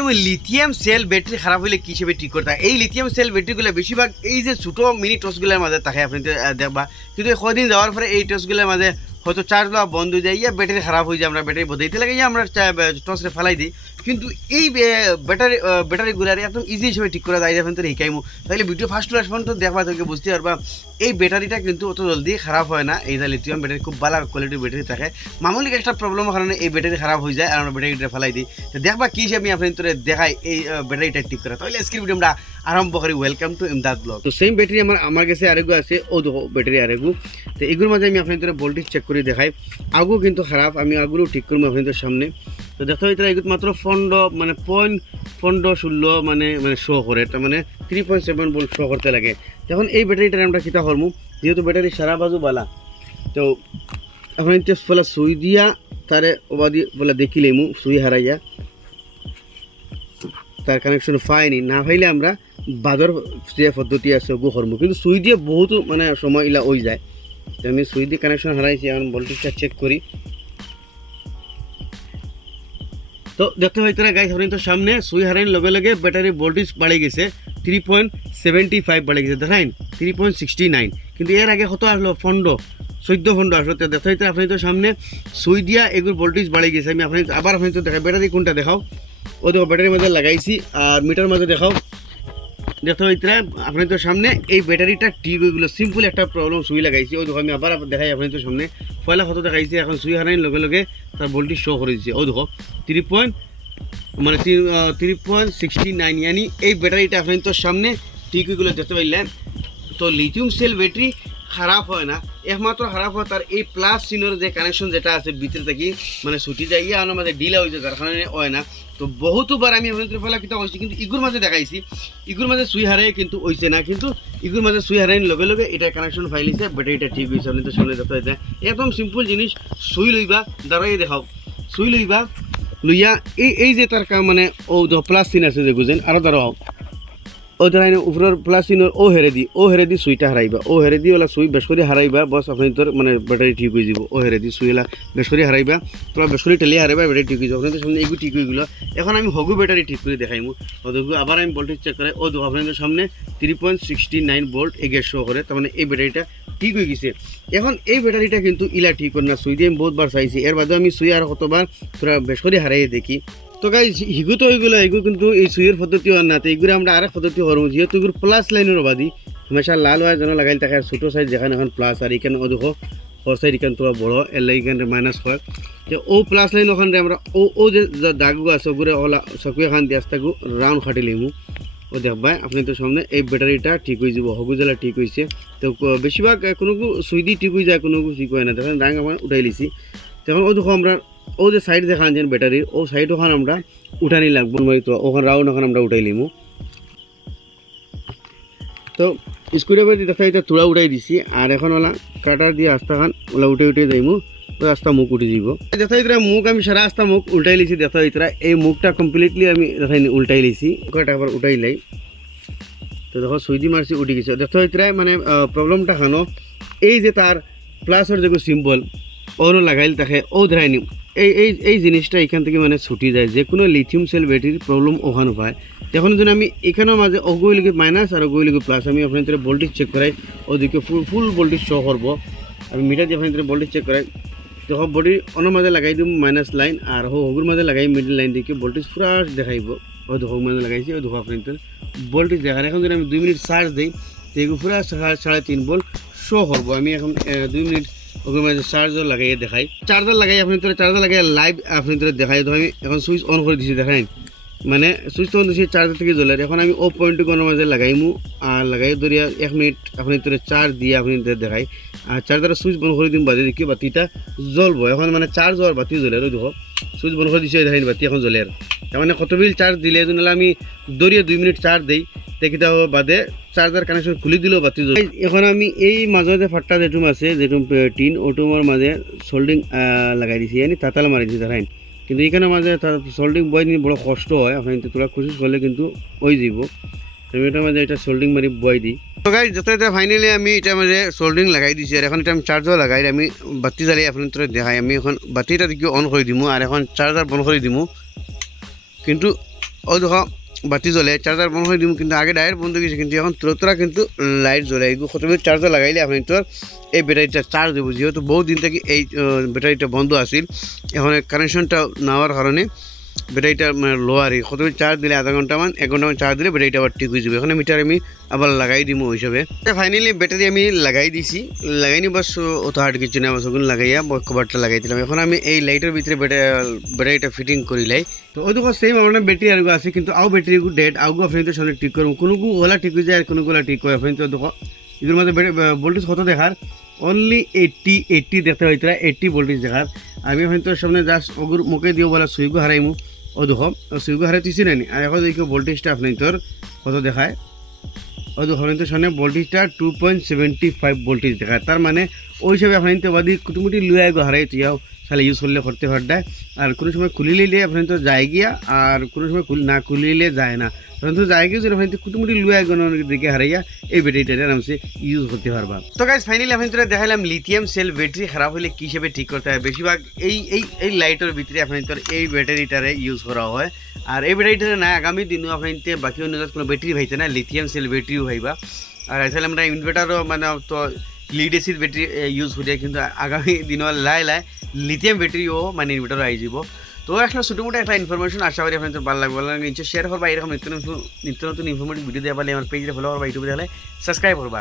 আজকে আমি lithium sell battery খারাপ হলে কী হিসেবে ঠিক করতে এই লিথিয়াম সেল ব্যাটারিগুলো বেশিরভাগ এই যে ছোটো মিনি টর্চগুলোর মাঝে থাকে আপনি দেখবা, কিন্তু কদিন যাওয়ার পরে এই টর্চগুলোর মাঝে হয়তো চার্জ দেওয়া বন্ধ হয়ে যায়, ইয়া ব্যাটারি খারাপ হয়ে যায়, আমরা ব্যাটারি বদলাইতে লাগে, ইয়া আমরা টর্চে ফেলাই দিই। কিন্তু এই ব্যাটারিগুলার একদম ইজি হিসেবে ঠিক করা যায় যখন তোর শিকাইমু, তাহলে ভিডিও ফার্স্ট ক্লাস পর্যন্ত দেখবা, তোকে বুঝতে পারবা এই ব্যাটারিটা কিন্তু অত জলদি খারাপ হয় না। এই যে লিথিয়াম ব্যাটারি খুব ভালো কোয়ালিটির ব্যাটারি থাকে, মামুলি একটা প্রবলেমের কারণে এই ব্যাটারি খারাপ হয়ে যায় আর আমরা ব্যাটারিটা ফেলাই দিই। তো দেখবা কী হিসেবে আমি আপনার তোরে দেখাই এই ব্যাটারিটা ঠিক করা। তাহলে আজকের ভিডিও আমরা আরম্ভ করি। Welcome to Imdad blog. তো সেম ব্যাটারি আমার কাছে আরেকু আছে, ও দেখো ব্যাটারি আরেকু। তো এগুলোর মাঝে আমি আপনার তোরে ভোল্টেজ চেক করে দেখাই। আগু কিন্তু খারাপ, আমি আগুলো ঠিক করবো আপনাদের সামনে। তো দেখতে হয় এগুলো মাত্র 15-16 মানে শো করে, তার মানে 3.7 ভোল্ট শো করতে লাগে। এখন এই ব্যাটারিটার আমরা কিতা করবো, যেহেতু ব্যাটারি সারা বাজু বালা, তো এখন ফলে সুই দিয়া তারে ওবাদি বলে দেখিলেমু সুই হারাইয়া তার কানেকশন পাইনি, না পাইলে আমরা বাদর যে পদ্ধতি আছে ওগু করবো, কিন্তু সুই দিয়ে বহুতো মানে সময় ইলা ওই যায়। আমি সুই দিয়ে কানেকশন হারাইছি, এখন ভোল্টেজটা চেক করি। তো দেখতে হয় তারা গাইস আপনি তো সামনে সুই হারাইন লগে লগে ব্যাটারি ভোল্টেজ বাড়ে গেছে 3.75 বাড়ে গেছে, দেখেন 3.69, কিন্তু এর আগে কত আসলো 14 ফন্ড আসলো। তো দেখতে হইতে আপনি তো সামনে সুই দিয়া এগুলো ভোল্টেজ বাড়ে গেছে। আমি আপনি আবার আপনি তো দেখাই ব্যাটারি কোনটা দেখাও, ও দেখো ব্যাটারির মধ্যে লাগাইছি আর মিটার মধ্যে দেখাও। দেখতে হইতে আপনি তো সামনে এই ব্যাটারিটা ঠিক ওইগুলো সিম্পল একটা প্রবলেম সুই লাগাইছি, ও দেখো আমি আবার দেখাই আপনি তো সামনে পয়লা কত দেখাইছি। এখন সুই হারাইন লগে লগে তার ভোল্টেজ শো করে দিচ্ছে, ও দেখো 3.69, ইয়ানি এই ব্যাটারিটা আপনি তো সামনে ঠিক ওইগুলো দেখতে পাইলেন। তো লিথিয়াম সেল ব্যাটারি খারাপ হয় না, একমাত্র খারাপ হয় তার এই প্লাস চিহ্নের যে কানেকশন যেটা আছে ভিতরে থেকে মানে ছুটি যায়, ইয়া আমার মাঝে ডিলা হয়েছে, যার কারণে হয় না। তো বহুতবার আমি আপনাদের ফেলা কিতা হয়েছি, কিন্তু ইগুর মাঝে দেখাইছি, ইগুর মাঝে সুই হারাই কিন্তু হয়েছে না, কিন্তু ইগুর মাঝে সুই হারাইন লগে লগে এটা কানেকশন ফাইলিছে, ব্যাটারিটা ঠিক হয়েছে। আপনি তো সামনে দেখতে হয়েছে একদম সিম্পল জিনিস। সুই লইবা, দাঁড়াই দেখাও, সুই লইবা লইয়া এই যে তার মানে ও প্লাস চিন আছে যে বুঝেন, আরও দাঁড়াও ও ধরাই উপরের প্লাস চিহ্নের ও হেরে দি সুইটা হারাইবা, ও হেরে দি ওলা সুই বেশ করে হারাইবা, বস আপনি তোর মানে ব্যাটারি ঠিক হয়ে যাব। ও হেরে দি সুই এলা বেশ করে হারাইবা, তোরা বেশ করে টেলিয়ে হারাইবা, ব্যাটারি ঠিক হয়ে যাবে। আপনাদের সামনে এগুলো ঠিক হয়ে গেলো। এখন আমি হগু ব্যাটারি ঠিক করে দেখাইমু, ও দেখবো আবার আমি ভোল্টেজ চেক করে, ও দেখো আপনাদের সামনে 3.69 ভোল্ট এগিয়ে শো করে, তার মানে এই ব্যাটারিটা ঠিক হয়ে গেছে। এখন এই ব্যাটারিটা কিন্তু ইলা ঠিক করে না, সুই দিয়ে আমি বহুতবার চাইছি, এর বাদেও আমি সুই আর কতবার তোরা বেশ করে হারাইয়ে দেখি। তো গাইজ হিগু তো ওইগুলো এগুলো কিন্তু এই সুইয়ের পদ্ধতি হয় না, তো এইগুলো আমরা আরেক পদ্ধতি করবো, যেহেতু এগুলো প্লাস লাইনের বাদি হামেশা লাল হওয়ার জন্য লাগাইল থাকে, ছোটো সাইজ যেখানে এখন প্লাস, আর এখানে ও দেখো ফোর সাইড এখানে তোরা বড়ো এলে এখানে মাইনাস হয়। যে ও প্লাস লাইন ওখানে আমরা ও যে দাগগুলো আছে ওগুলো ওলা চকুয়ে খান দিয়ে আসতে রাউন্ড খাটি লিমু, ও দেখবা আপনি তো সামনে এই ব্যাটারিটা ঠিক হয়ে যাব, হগু জেলা ঠিক হয়েছে। তো বেশিরভাগ কোনো সুই দিয়ে ঠিক হয়ে যায়, কোনো ঠিক হয় না। দেখেন রাং আমার উঠাই লিছি, তখন ও দেখো আমরা ও যে সাইড দেখান যেন ব্যাটারির ও সাইড ওখানে আমরা উঠানি লাগবো, তো ওখানে রাউন্ড ওখানে আমরা উঠাই লিমু। তো স্ক্রুড্রাইভার দিয়ে দেখা এটা তুলা উঠাই দিছি, আর এখন ওলা কাটার দিয়ে আস্তা খান ওলা উঠে যাইমু, ওই আস্তা মুখ উঠে যাব। দেখা ইতরা মুখ আমি সারা আস্তা মুখ উল্টাই লিছি, দেখা ইতরা এই মুখটা কমপ্লিটলি আমি দেখাই উল্টাই লিছি, ওটা আবার উঠাই লাই। তো দেখো সুইদি মারছি উঠে গেছে। দেখা ইতরা মানে প্রবলেমটা খানো এই যে তার প্লাসের যে সিম্বল ওনো লাগাইল থাকে ও ধরাই নি এই জিনিসটা এখান থেকে মানে ছুটি যায়, যে কোনো লিথিয়াম সেল ব্যাটারির প্রবলেম ওখানে পায়। এখন যদি আমি এখানেও মাঝে ওগুলিকে মাইনাস আর ওগুলিকে প্লাস আমি আপনাদের ভোল্টেজ চেক করাই, ওদিকে ফুল ভোল্টেজ শো করবো। আমি মিটার দিয়ে আপনাদের ভোল্টেজ চেক করাই, দেখো বডির অন্য মাঝে লাগাই দিম মাইনাস লাইন, আর হগুর মাঝে লাগাই মিডল লাইন দিকে ভোল্টেজ পুরা দেখাইব। ও দেখো মাঝে লাগাইছি, ও দেখো আপনাদের ভোল্টেজ দেখার। এখন যদি আমি 2 মিনিট চার্জ দিই তো এগুলো পুরা 3.5 ভোল্ট শো করবো। আমি এখন 2 মিনিট ওগুলো মাঝে চার্জার লাগাই দেখাই, চার্জার লাগাই আপনি তোরা চার্জার লাগাই লাইভ আপনি তোরা দেখাই। তো আমি এখন সুইচ অন করে দিছি, দেখাই মানে সুইচ অন দিছি চার্জার থেকে জ্বলে। এখন আমি ও পয়েন্টটু কোনো মাঝে লাগাইমু, আর লাগাই ধরিয়া 1 মিনিট আপনি তোরা চার্জ দিয়ে আপনি দেখাই, আর চার্জারের সুইচ বন্ধ করে দিম, বাজে দেখি বাতিটা জ্বলবো। এখন মানে চার্জ হওয়ার বাতি জ্বলে, ওই দেখো সুইচ বন্ধ করে দিছি, দেখাই বাতি এখন জ্বলে। আর তার মানে কত বিল চার্জ দিলে এই জন্য আমি ধরিয়া 2 মিনিট চার্জ দিই, দেখিতে বাদে চার্জার কানেকশন খুলে দিলেও বাতি জ্বলে। এখন আমি এই মাঝে ফাটটা যেটুম আছে যেটুম টিন ওটুমার মাঝে সোল্ডিং লাগাই দিছি, yani তাতাল মারি দিছি দেখাইন। কিন্তু এখানে মাঝে সোল্ডিং বয় নিয়ে বড় কষ্ট হয়, আপনি তোরা কোশিশ করলে কিন্তু ওই যাব। আমি এটার মাঝে এটা সোল্ডিং মারি বয় দিই। তো গাইস যথাযথ ফাইনালি আমি এটার মাঝে সোল্ডিং লাগাই দিছি, আর এখন এটা আমি চার্জও লাগাই আমি বাতি জ্বালাই আপনি তোরা দেখাই। আমি এখন বাতিটা দিকে অন করে দিমু, আর এখন চার্জার বন্ধ করে দিমু। কিন্তু ও দেখো বাতি জ্বলে চার্জার বন্ধ হয়ে দিব কিন্তু আগে ডাইরেক্ট বন্ধ গেছে কিন্তু এখন তোরা কিন্তু লাইট জ্বলে এগুলো প্রথমে চার্জার লাগাইলে আপনি তোর এই ব্যাটারিটা চার্জ দেবো যেহেতু বহু দিন থেকে এই ব্যাটারিটা বন্ধ আছিল এখন কানেকশনটা নেওয়ার কারণে ব্যাটারিটা মানে লো আর কি প্রথমে চার্জ দিলে আধা ঘন্টামান 1 ঘন্টামান চার্জ দিলে ব্যাটারিটা আবার ঠিক হয়ে যাবে এখন মিটার আমি আবার লাগাই দিব ওই হিসাবে ফাইনালি ব্যাটারি আমি লাগাই দিছি লাগাইনি বাস অত হার্ড কিছু না বাস ওগুলো লাগাইয়া কভারটা লাগাই দিলাম এখন আমি এই লাইটের ভিতরে ব্যাটারিটা ফিটিং করিলাই তো ওই দেখো সেম আমার ব্যাটারি আর আছে কিন্তু আও ব্যাটারি ডেড আউগো আপনি তো সামনে ঠিক করবো কোনো ওলা ঠিক হয়ে যায় আর কোনো গোলা ঠিক করে আপনি তো দেখো এদের মধ্যে ভোল্টেজ কত দেখার অনলি 80 দেখতে হইতে 80 ভোল্টেজ দেখার আমি এখন তো সামনে জাস্ট ওগুর মুখে দিও বলা সুইগো হারাইমু ও দেখো সুইগো হারাইতেছি না আর এখন দেখো ভোল্টেজটা আপনি তোর কত দেখায় ও দেখো তো সামনে ভোল্টেজটা 2.75 ভোল্টেজ দেখায় তার মানে ওই হিসাবে আপনি তো বাদি কুটুমুটি লুয়াই গো হারাই তুইও তাহলে ইউজ করলে করতে পারডায় আর কোনো সময় খুলিলে আপনি তো যায় গিয়া আর কোনো সময় না খুলিলে যায় না তখন তো যায় গিয়ে আপনি কুটুমুটি লুয়াই গণের দিকে হারাইয়া এই ব্যাটারিটা আরামসে ইউজ করতে পারবা তো গাইজ ফাইনালি আপনি তোরা দেখালাম লিথিয়াম সেল ব্যাটারি খারাপ হলে কী হিসেবে ঠিক করতে হয় বেশিরভাগ এই লাইটের ভিতরে আপনি তোর এই ব্যাটারিটারে ইউজ করা হয় আর এই ব্যাটারিটারে না আগামী দিনও আপনি বাকি অন্য কোনো ব্যাটারি ভাইতে না লিথিয়াম সেল ব্যাটারিও ভাইবা আর আসলে আমরা ইনভার্টারও মানে তো লিড এসিড ব্যাটারি ইউজ করি কিন্তু আগামী দিনও লাই লিথিয়াম ব্যাটারিও মানে ইনভার্টারও আই যাব তো আসলে ছোটোমোটো একটা ইনফরমেশন আশা করি আপনাদের ভালো লাগবে নিশ্চয় শেয়ার করবা এরকম নিত্য নতুন ইনফরমেটিভ ভিডিও দেওয়া পারলে আমার পেজে ফলো করবা ইউটিউবে দেখলে সাবস্ক্রাইব করবা